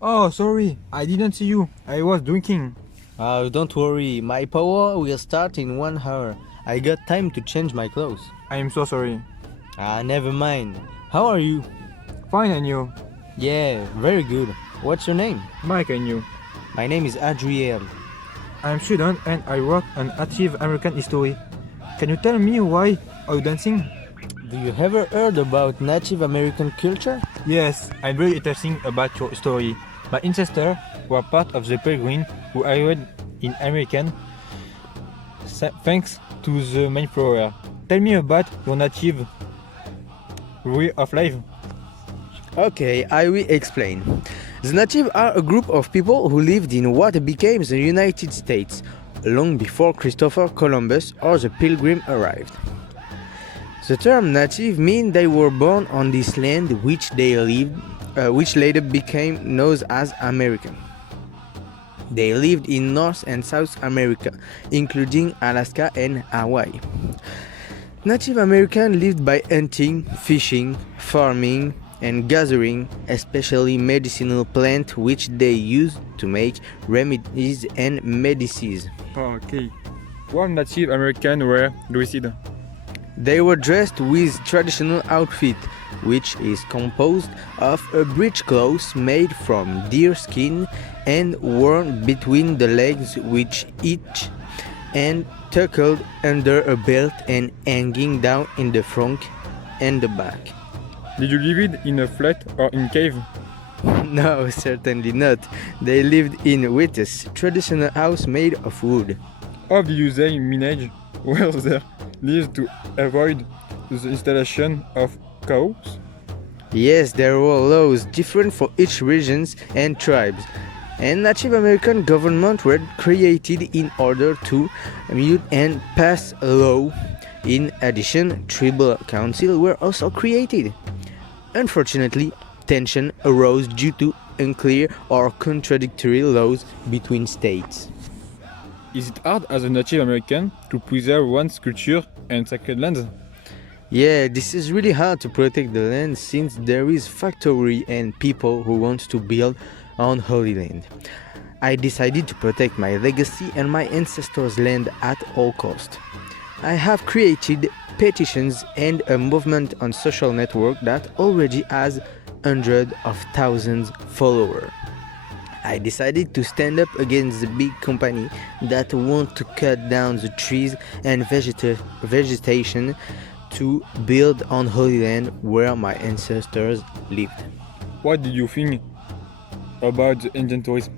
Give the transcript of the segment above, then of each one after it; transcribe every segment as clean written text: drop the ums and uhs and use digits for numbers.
Oh, sorry, I didn't see you. I was drinking. Oh, don't worry, my power will start in 1 hour. I got time to change my clothes. I am so sorry. Never mind. How are you? Fine, and you? Yeah, very good. What's your name? Mike, and you? My name is Adriel. I am student and I work on Native American history. Can you tell me why are you dancing? Do you ever heard about Native American culture? Yes, I'm very interested about your story. My ancestors were part of the pilgrim who arrived in American thanks to the Mayflower. Tell me about your native way of life. Okay, I will explain. The natives are a group of people who lived in what became the United States long before Christopher Columbus or the Pilgrim arrived. The term native means they were born on this land which later became known as America. They lived in North and South America, including Alaska and Hawaii. Native Americans lived by hunting, fishing, farming, and gathering, especially medicinal plants which they used to make remedies and medicines. Okay. What Native Americans were dressed? They were dressed with traditional outfit, which is composed of a breechcloth made from deer skin and worn between the legs with each and tucked under a belt and hanging down in the front and the back. Did you live in a flat or in cave? No, certainly not. They lived in huttes, traditional house made of wood. How did they manage where they lived to avoid the installation of cows? Yes, there were laws different for each region and tribes, and Native American governments were created in order to mute and pass a law. In addition, tribal councils were also created. Unfortunately, tension arose due to unclear or contradictory laws between states. Is it hard as a Native American to preserve one's culture and sacred lands? Yeah, this is really hard to protect the land since there is factory and people who want to build on holy land. I decided to protect my legacy and my ancestors' land at all cost. I have created petitions and a movement on social network that already has hundreds of thousands followers. I decided to stand up against the big company that want to cut down the trees and vegetation to build on holy land where my ancestors lived. What did you think about the Indian tourism?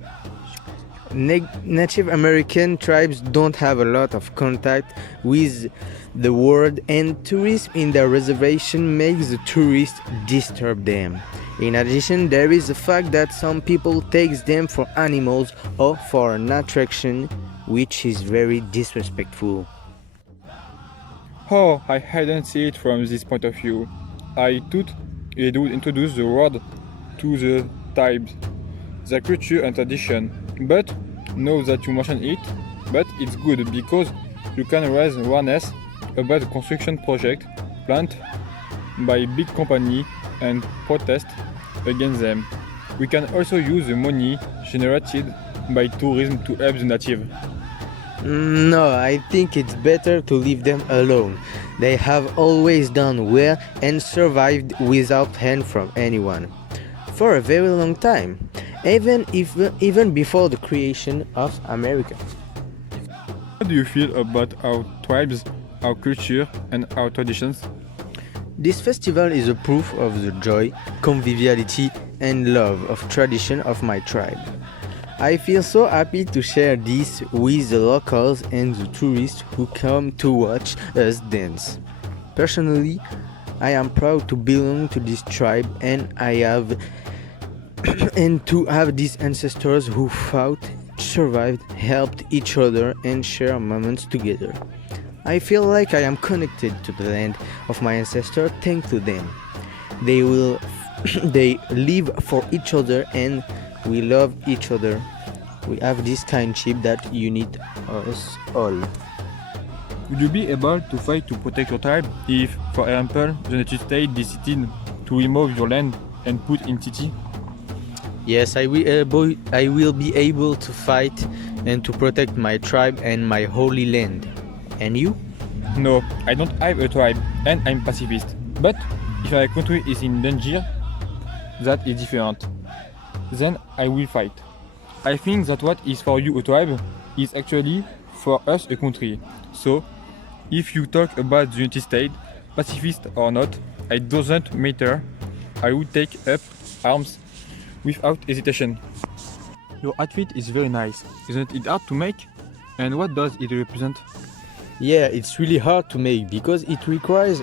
Native American tribes don't have a lot of contact with the world, and tourism in their reservation makes the tourists disturb them. In addition, there is the fact that some people take them for animals or for an attraction, which is very disrespectful. Oh, I hadn't seen it from this point of view. I thought it would introduce the world to the tribes, their culture and tradition. But now that you mention it, but it's good because you can raise awareness about the construction project planned by big company and protest against them. We can also use the money generated by tourism to help the native. No, I think it's better to leave them alone. They have always done well and survived without help from anyone for a very long time, even before the creation of America. How do you feel about our tribes, our culture and our traditions? This festival is a proof of the joy, conviviality and love of tradition of my tribe. I feel so happy to share this with the locals and the tourists who come to watch us dance. Personally, I am proud to belong to this tribe and to have these ancestors who fought, survived, helped each other and share moments together. I feel like I am connected to the land of my ancestors thanks to them. They live for each other and we love each other. We have this kinship that unites us all. Would you be able to fight to protect your tribe if, for example, the United States decided to remove your land and put in city? Yes, I will be able to fight and to protect my tribe and my holy land. And you? No, I don't have a tribe and I'm pacifist. But if my country is in danger, that is different. Then I will fight. I think that what is for you a tribe is actually for us a country. So, if you talk about the United States, pacifist or not, it doesn't matter. I would take up arms without hesitation. Your outfit is very nice. Isn't it hard to make? And what does it represent? Yeah, it's really hard to make because it requires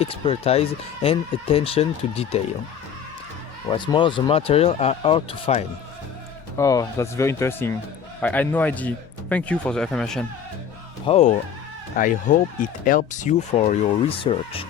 expertise and attention to detail. What's more, the materials are hard to find. Oh, that's very interesting. I had no idea. Thank you for the information. Oh, I hope it helps you for your research.